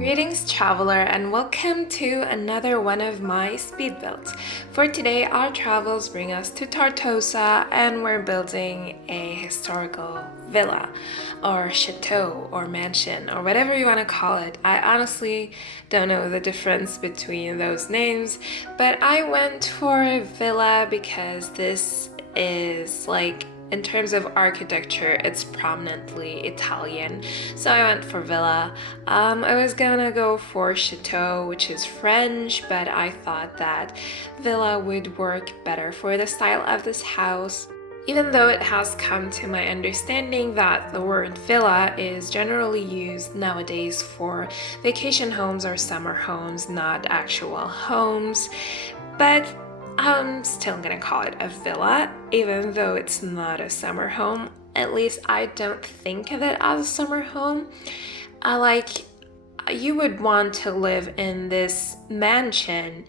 Greetings traveler and welcome to another one of my speed builds. For today our travels bring us to Tartosa and we're building a historical villa or chateau or mansion or whatever you want to call it. I honestly don't know the difference between those names, but I went for a villa because this is like, in terms of architecture, it's prominently Italian, so I went for villa. I was gonna go for chateau, which is French, but I thought that villa would work better for the style of this house. Even though it has come to my understanding that the word villa is generally used nowadays for vacation homes or summer homes, not actual homes, but I'm still gonna call it a villa, even though it's not a summer home. At least I don't think of it as a summer home. You would want to live in this mansion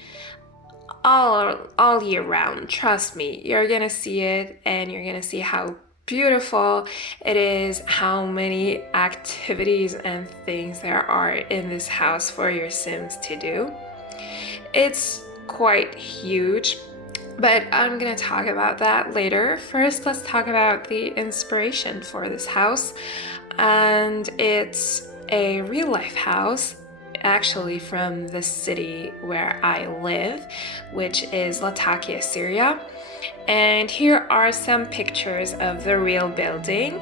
all year round. Trust me, you're gonna see it and you're gonna see how beautiful it is, how many activities and things there are in this house for your Sims to do. It's quite huge, but I'm gonna talk about that later. First, let's talk about the inspiration for this house. And it's a real life house, actually from the city where I live, which is Latakia, Syria. And here are some pictures of the real building.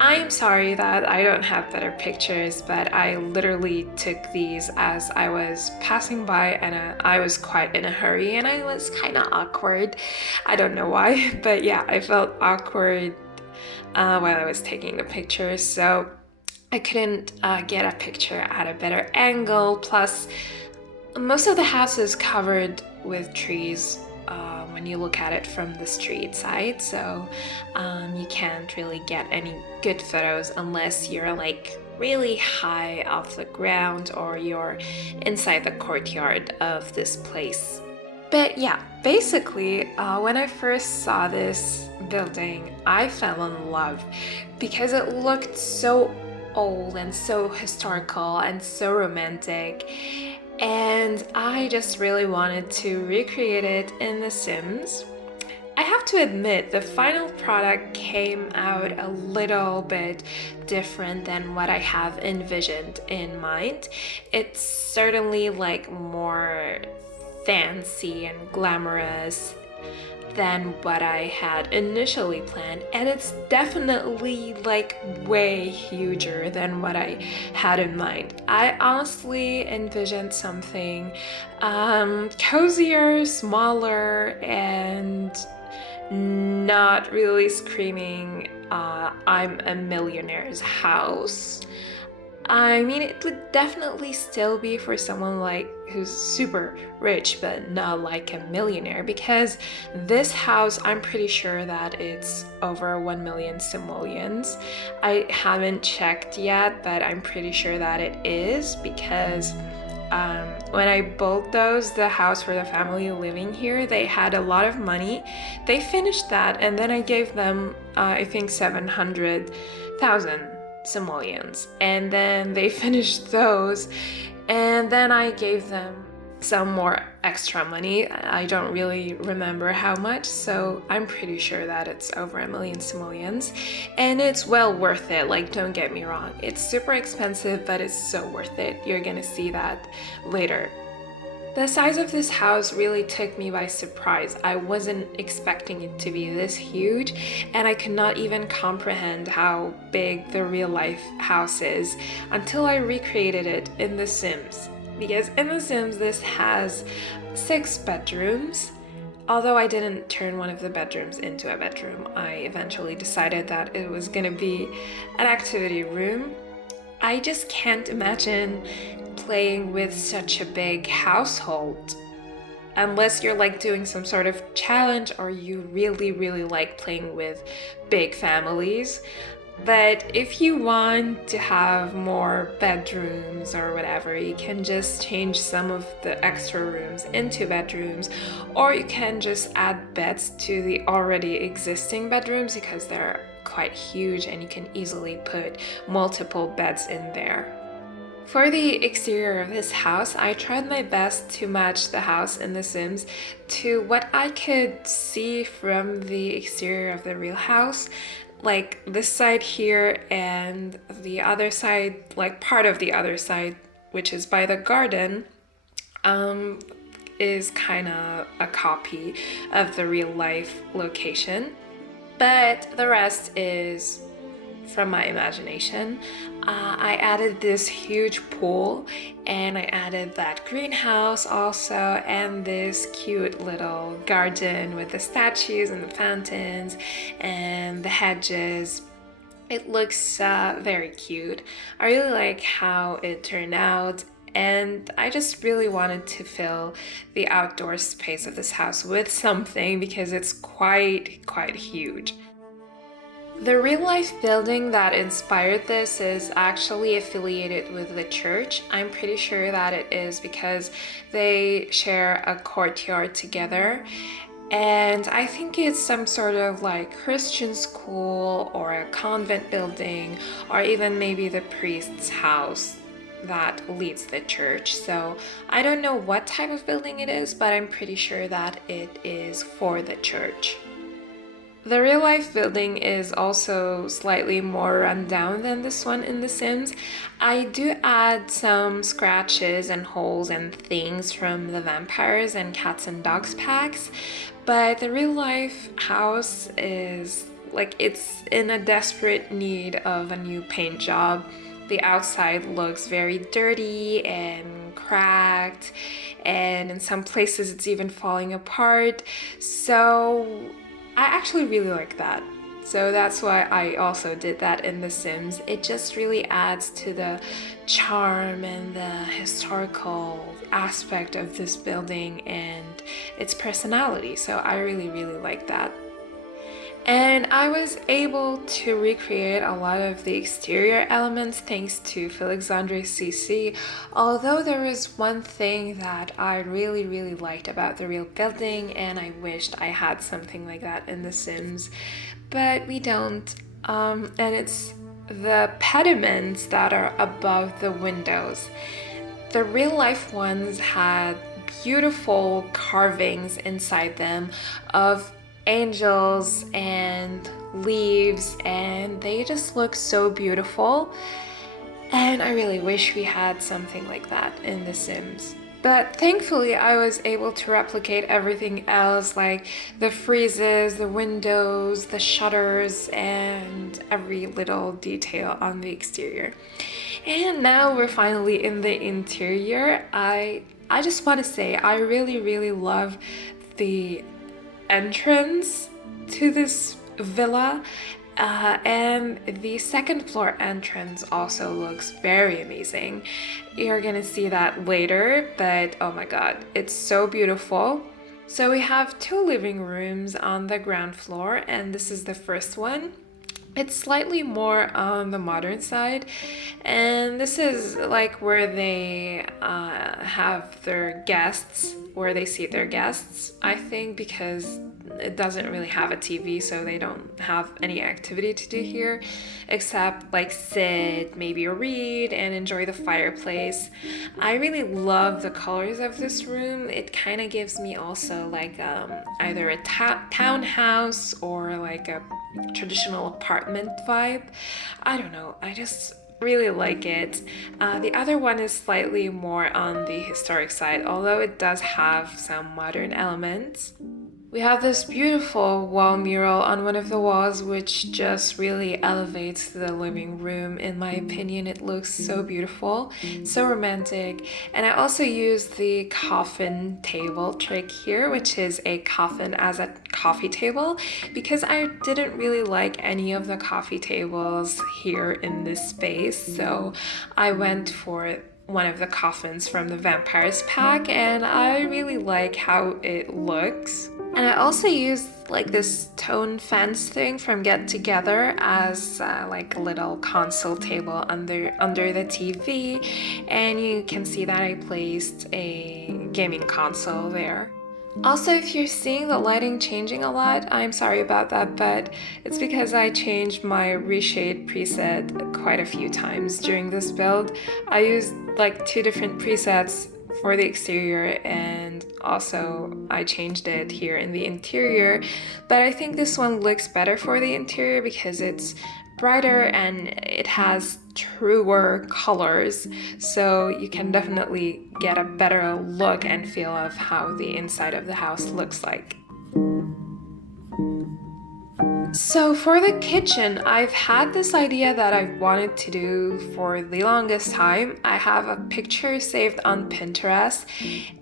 I'm sorry that I don't have better pictures, but I literally took these as I was passing by and I was quite in a hurry and I was kind of awkward. I don't know why, but yeah, I felt awkward while I was taking the pictures, so I couldn't get a picture at a better angle. Plus, most of the house is covered with trees when you look at it from the street side, so you can't really get any good photos unless you're like really high off the ground or you're inside the courtyard of this place. But yeah, basically when I first saw this building, I fell in love because it looked so old and so historical and so romantic, and I just really wanted to recreate it in The Sims. I have to admit, the final product came out a little bit different than what I have envisioned in mind. It's certainly like more fancy and glamorous than what I had initially planned, and it's definitely like way huger than what I had in mind. I honestly envisioned something cozier, smaller, and not really screaming I'm a millionaire's house. I mean, it would definitely still be for someone like who's super rich, but not like a millionaire, because this house, I'm pretty sure that it's over 1 million simoleons. I haven't checked yet, but I'm pretty sure that it is, because when I built the house for the family living here, they had a lot of money. They finished that, and then I gave them, I think, 700,000 simoleons, and then they finished those, and then I gave them some more extra money. I don't really remember how much, so I'm pretty sure that it's over 1 million simoleons, and it's well worth it. Like, don't get me wrong, it's super expensive, but it's so worth it. You're gonna see that later. The size of this house really took me by surprise. I wasn't expecting it to be this huge, and I could not even comprehend how big the real life house is until I recreated it in The Sims. Because in The Sims, this has 6 bedrooms. Although I didn't turn one of the bedrooms into a bedroom, I eventually decided that it was gonna be an activity room. I just can't imagine playing with such a big household unless you're like doing some sort of challenge or you really like playing with big families. But if you want to have more bedrooms or whatever, you can just change some of the extra rooms into bedrooms, or you can just add beds to the already existing bedrooms because they're quite huge and you can easily put multiple beds in there. For the exterior of this house, I tried my best to match the house in The Sims to what I could see from the exterior of the real house. Like this side here and the other side, like part of the other side, which is by the garden, is kind of a copy of the real life location. But the rest is from my imagination. I added this huge pool, and I added that greenhouse also, and this cute little garden with the statues and the fountains and the hedges. It looks very cute. I really like how it turned out, and I just really wanted to fill the outdoor space of this house with something because it's quite huge. The real-life building that inspired this is actually affiliated with the church. I'm pretty sure that it is because they share a courtyard together. And I think it's some sort of like Christian school or a convent building, or even maybe the priest's house that leads the church. So I don't know what type of building it is, but I'm pretty sure that it is for the church. The real life building is also slightly more run down than this one in The Sims. I do add some scratches and holes and things from the vampires and cats and dogs packs, but the real life house is like it's in a desperate need of a new paint job. The outside looks very dirty and cracked, and in some places it's even falling apart. So I actually really like that. So that's why I also did that in The Sims. It just really adds to the charm and the historical aspect of this building and its personality. So I really like that. And I was able to recreate a lot of the exterior elements thanks to Felixandre CC, although there was one thing that I really liked about the real building, and I wished I had something like that in The Sims, but we don't. And it's the pediments that are above the windows. The real life ones had beautiful carvings inside them of angels and leaves, and they just look so beautiful, and I really wish we had something like that in The Sims. But thankfully I was able to replicate everything else, like the friezes, the windows, the shutters, and every little detail on the exterior. And now we're finally in the interior. I just want to say I really love the entrance to this villa, and the second floor entrance also looks very amazing. You're gonna see that later, but oh my god, it's so beautiful. So we have two living rooms on the ground floor, and this is the first one. It's slightly more on the modern side, and this is like where they have their guests, where they seat their guests, I think, because it doesn't really have a TV, so they don't have any activity to do here except like sit, maybe read, and enjoy the fireplace. I really love the colors of this room. It kind of gives me also like either a townhouse or like a traditional apartment vibe. I don't know, I just really like it. The other one is slightly more on the historic side, although it does have some modern elements. We have this beautiful wall mural on one of the walls, which just really elevates the living room. In my opinion, it looks so beautiful, so romantic. And I also used the coffin table trick here, which is a coffin as a coffee table, because I didn't really like any of the coffee tables here in this space. So I went for one of the coffins from the Vampires pack, and I really like how it looks. And I also used like this tone fence thing from Get Together as like a little console table under the TV, and you can see that I placed a gaming console there. Also, if you're seeing the lighting changing a lot, I'm sorry about that, but it's because I changed my Reshade preset quite a few times during this build. I used like 2 different presets for the exterior, and also I changed it here in the interior, but I think this one looks better for the interior because it's brighter and it has truer colors, so you can definitely get a better look and feel of how the inside of the house looks like. So for the kitchen, I've had this idea that I've wanted to do for the longest time. I have a picture saved on Pinterest,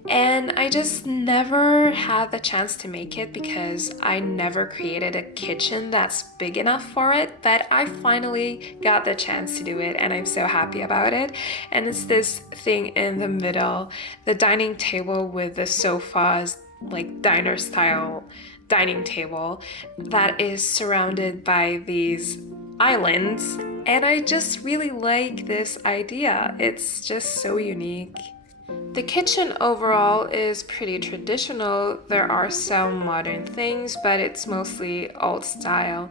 and I just never had the chance to make it because I never created a kitchen that's big enough for it, but I finally got the chance to do it and I'm so happy about it. And it's this thing in the middle, the dining table with the sofas, like diner style dining table that is surrounded by these islands, and I just really like this idea. It's just so unique. The kitchen overall is pretty traditional. There are some modern things, but it's mostly old style.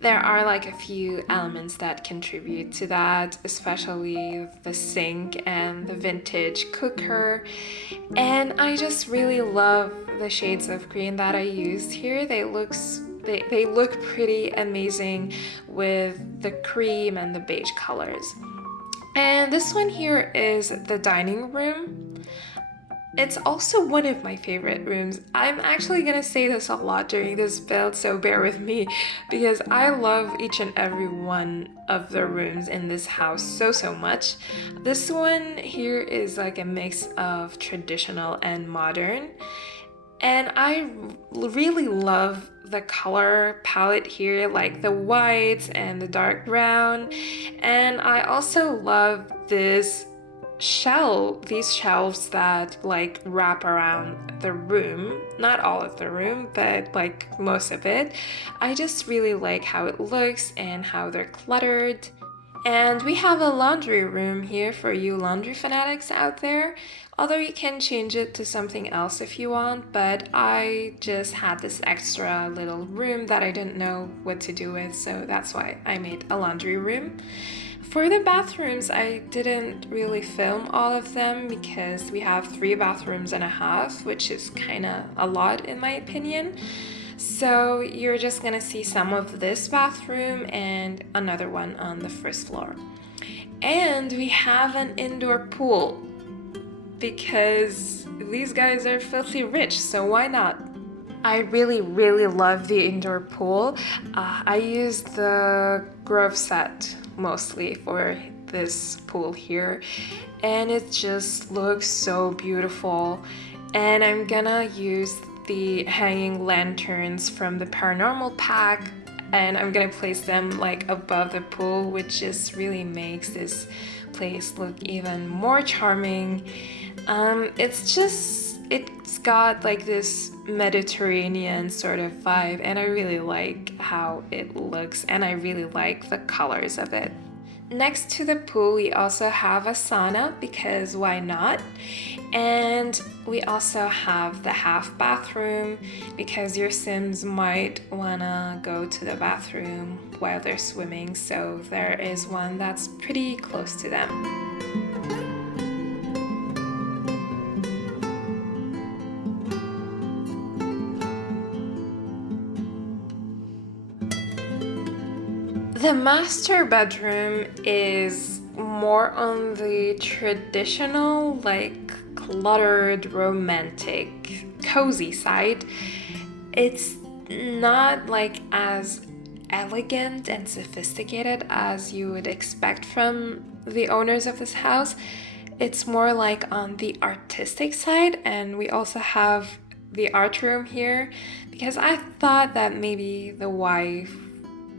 There are like a few elements that contribute to that, especially the sink and the vintage cooker. And I just really love the shades of green that I used here. They look pretty amazing with the cream and the beige colors. And this one here is the dining room. It's also one of my favorite rooms. I'm actually gonna say this a lot during this build, so bear with me, because I love each and every one of the rooms in this house so much. This one here is like a mix of traditional and modern, and I really love the color palette here, like the whites and the dark brown. And I also love these shelves that like wrap around the room, not all of the room, but like most of it. I just really like how it looks and how they're cluttered. And we have a laundry room here for you laundry fanatics out there, although you can change it to something else if you want, but I just had this extra little room that I didn't know what to do with, so that's why I made a laundry room. For the bathrooms, I didn't really film all of them because we have 3 bathrooms and a half, which is kind of a lot in my opinion. So you're just gonna see some of this bathroom and another one on the first floor. And we have an indoor pool because these guys are filthy rich, so why not? I really love the indoor pool. I used the Grove set mostly for this pool here, and it just looks so beautiful. And I'm gonna use the hanging lanterns from the paranormal pack, and I'm gonna place them like above the pool, which just really makes this place look even more charming. It's got like this Mediterranean sort of vibe, and I really like how it looks, and I really like the colors of it. Next to the pool, we also have a sauna because why not? And we also have the half bathroom because your Sims might wanna go to the bathroom while they're swimming, so there is one that's pretty close to them. The master bedroom is more on the traditional, like cluttered, romantic, cozy side. It's not like as elegant and sophisticated as you would expect from the owners of this house. It's more like on the artistic side, and we also have the art room here because I thought that maybe the wife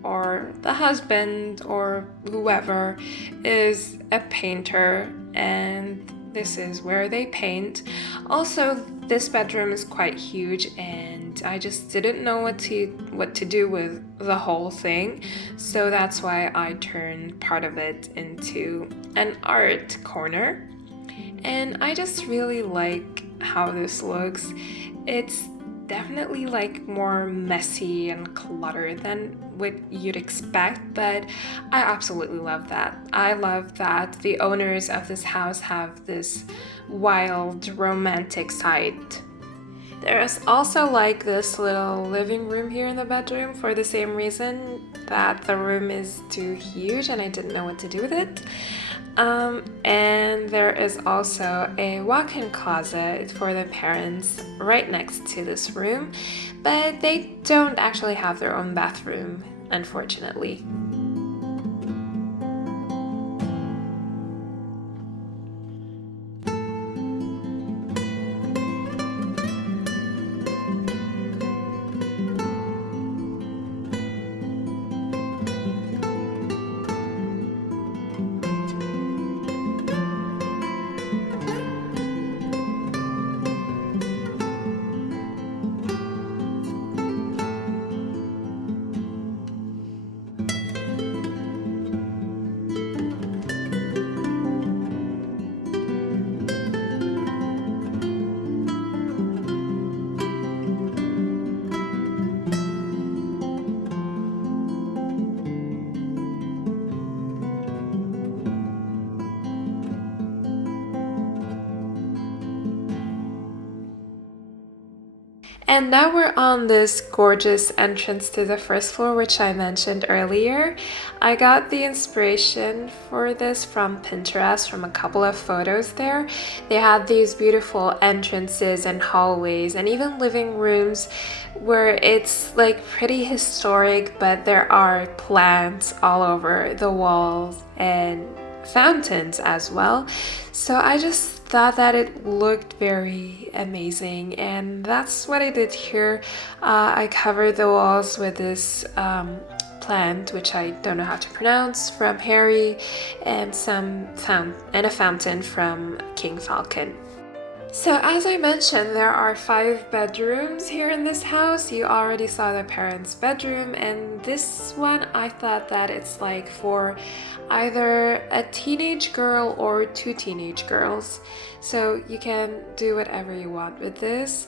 or the husband or whoever is a painter, and this is where they paint. Also, this bedroom is quite huge, and I just didn't know what to do with the whole thing, so that's why I turned part of it into an art corner. And I just really like how this looks. It's definitely like more messy and cluttered than what you'd expect, but I absolutely love that. I love that the owners of this house have this wild romantic side. There's also like this little living room here in the bedroom for the same reason that the room is too huge and I didn't know what to do with it. And there is also a walk-in closet for the parents right next to this room, but they don't actually have their own bathroom, unfortunately. And now we're on this gorgeous entrance to the first floor, which I mentioned earlier. I got the inspiration for this from Pinterest, from a couple of photos there. They had these beautiful entrances and hallways and even living rooms where it's like pretty historic, but there are plants all over the walls and fountains as well. So I just thought that it looked very amazing, and that's what I did here. I covered the walls with this plant, which I don't know how to pronounce, from HeyHarrie, and a fountain from King Falcon. So as I mentioned, there are 5 bedrooms here in this house. You already saw the parents' bedroom, and this one I thought that it's like for either a teenage girl or 2 teenage girls. So you can do whatever you want with this.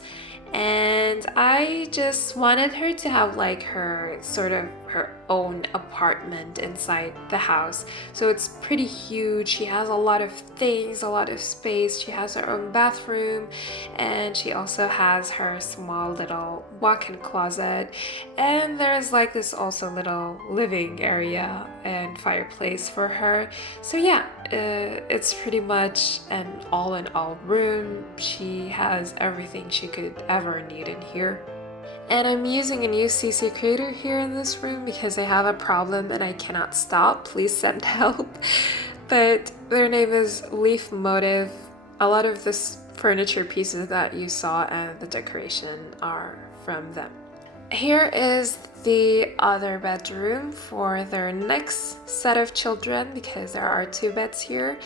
And I just wanted her to have like her own apartment inside the house. So it's pretty huge. She has a lot of things, a lot of space. She has her own bathroom, and she also has her small little walk-in closet. And there's like this also little living area and fireplace for her. So yeah, it's pretty much an all-in-all room. She has everything she could ever need in here. And I'm using a new CC creator here in this room because I have a problem and I cannot stop. Please send help. But their name is Leaf Motive. A lot of this furniture pieces that you saw and the decoration are from them. Here is the other bedroom for their next set of children, because there are 2 beds here.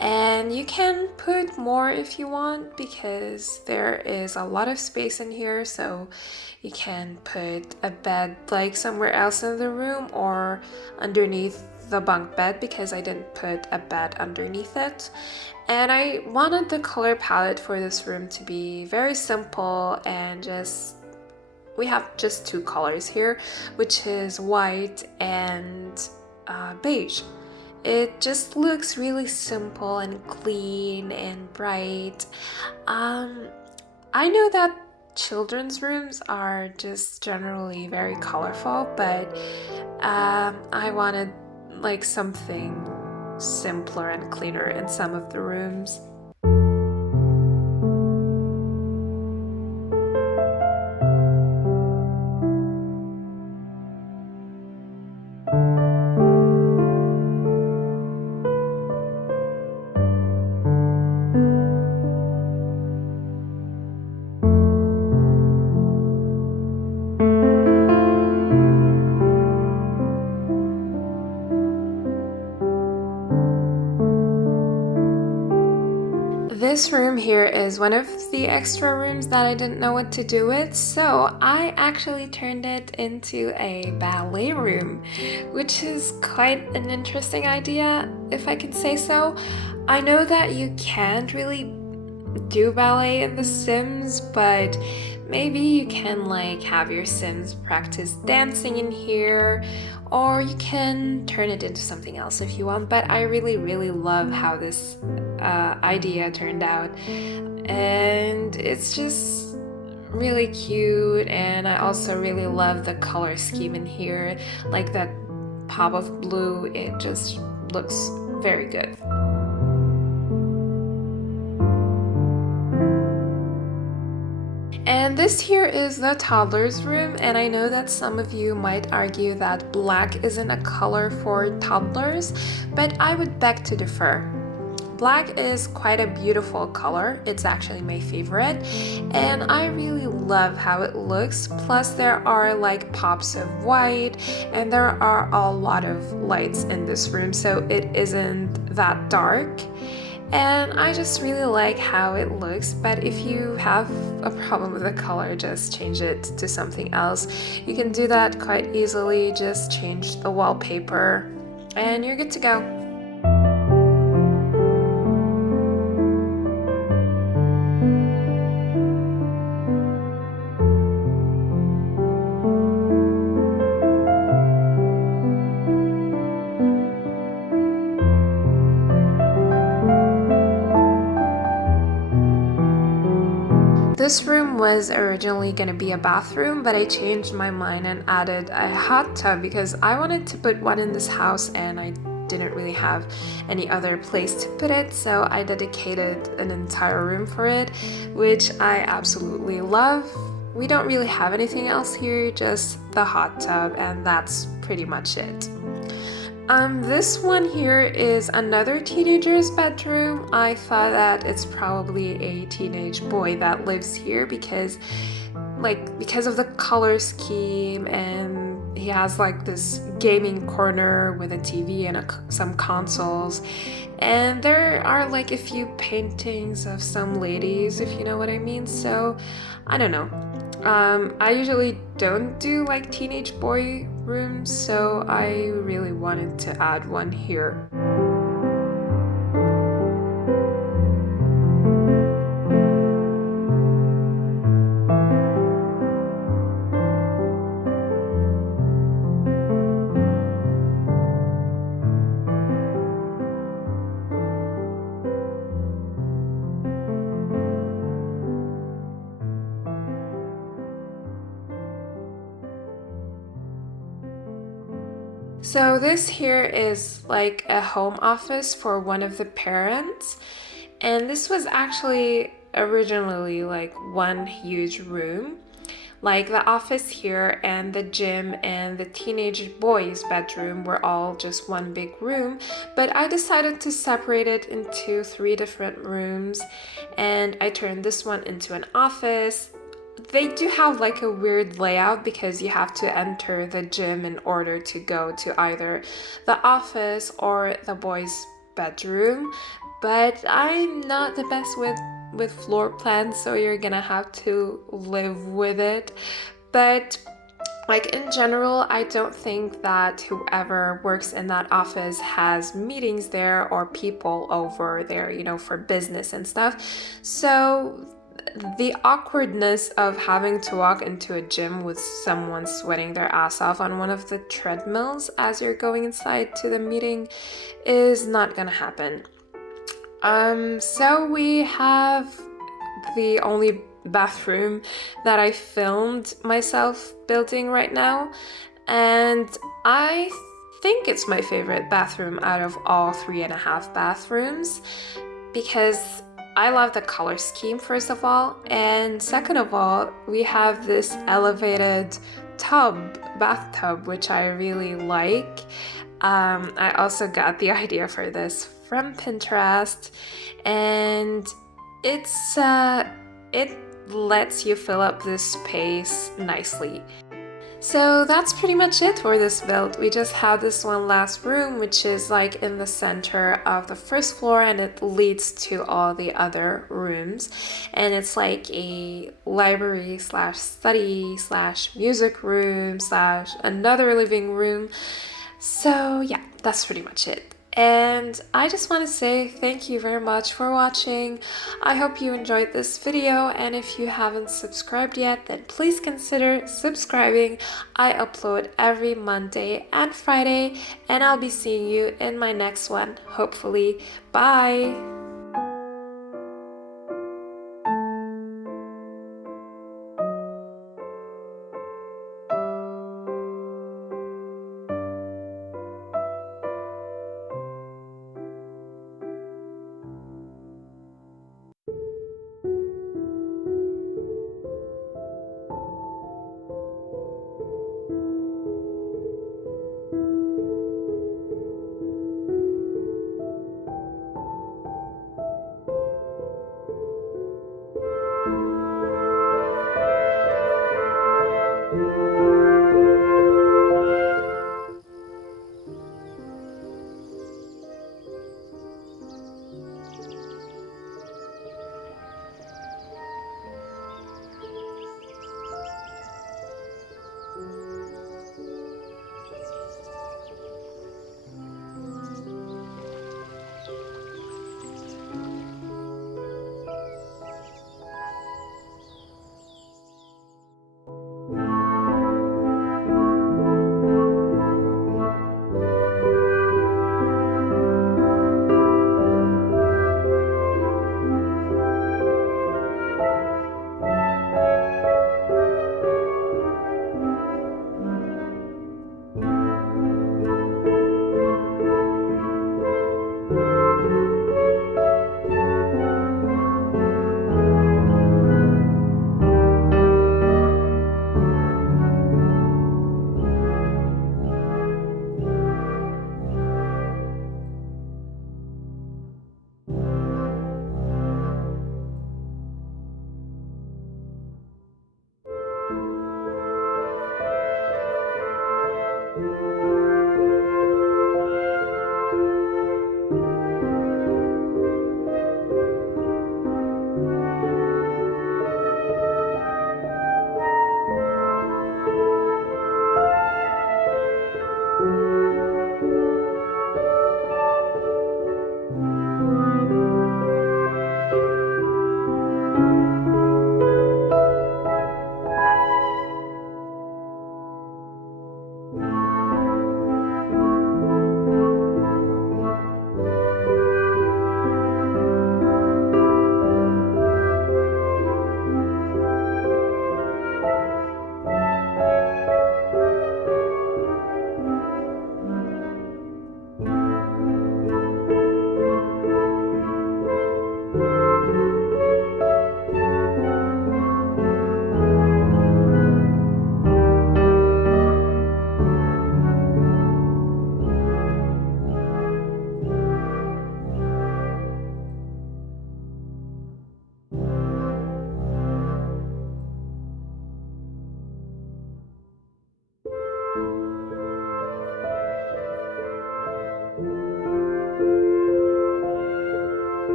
And you can put more if you want, because there is a lot of space in here, so you can put a bed like somewhere else in the room or underneath the bunk bed, because I didn't put a bed underneath it. And I wanted the color palette for this room to be very simple, and we have just 2 colors here, which is white and beige. It just looks really simple and clean and bright. I know that children's rooms are just generally very colorful, but I wanted like something simpler and cleaner in some of the rooms. This room here is one of the extra rooms that I didn't know what to do with, so I actually turned it into a ballet room, which is quite an interesting idea, if I can say so. I know that you can't really do ballet in The Sims, but maybe you can like have your Sims practice dancing in here, or you can turn it into something else if you want. But I really love how this idea turned out, and it's just really cute. And I also really love the color scheme in here, like that pop of blue. It just looks very good. And this here is the toddler's room, and I know that some of you might argue that black isn't a color for toddlers, but I would beg to differ. Black is quite a beautiful color. It's actually my favorite, and I really love how it looks. Plus there are like pops of white, and there are a lot of lights in this room, so it isn't that dark. And I just really like how it looks, but if you have a problem with the color, just change it to something else. You can do that quite easily, just change the wallpaper and you're good to go. This room was originally going to be a bathroom, but I changed my mind and added a hot tub because I wanted to put one in this house and I didn't really have any other place to put it, so I dedicated an entire room for it, which I absolutely love. We don't really have anything else here, just the hot tub, and that's pretty much it. This one here is another teenager's bedroom. I thought that it's probably a teenage boy that lives here because of the color scheme, and he has like this gaming corner with a TV and some consoles, and there are like a few paintings of some ladies, if you know what I mean. So I don't know. I usually don't do like teenage boy rooms, so I really wanted to add one here. So this here is like a home office for one of the parents, and this was actually originally like one huge room. Like the office here and the gym and the teenage boys' bedroom were all just one big room, but I decided to separate it into 3 different rooms, and I turned this one into an office. They do have like a weird layout because you have to enter the gym in order to go to either the office or the boys' bedroom, but I'm not the best with floor plans, so you're gonna have to live with it. But like in general, I don't think that whoever works in that office has meetings there or people over there, you know, for business and stuff. So the awkwardness of having to walk into a gym with someone sweating their ass off on one of the treadmills as you're going inside to the meeting is not gonna happen. So we have the only bathroom that I filmed myself building right now, and I think it's my favorite bathroom out of all 3.5 bathrooms because I love the color scheme, first of all, and second of all, we have this elevated bathtub, which I really like. I also got the idea for this from Pinterest, and it lets you fill up this space nicely. So that's pretty much it for this build. We just have this one last room, which is like in the center of the first floor, and it leads to all the other rooms. And it's like a library slash study slash music room slash another living room. So yeah, that's pretty much it. And I just want to say thank you very much for watching. I hope you enjoyed this video, and if you haven't subscribed yet, then please consider subscribing. I upload every Monday and Friday, and I'll be seeing you in my next one, hopefully. Bye!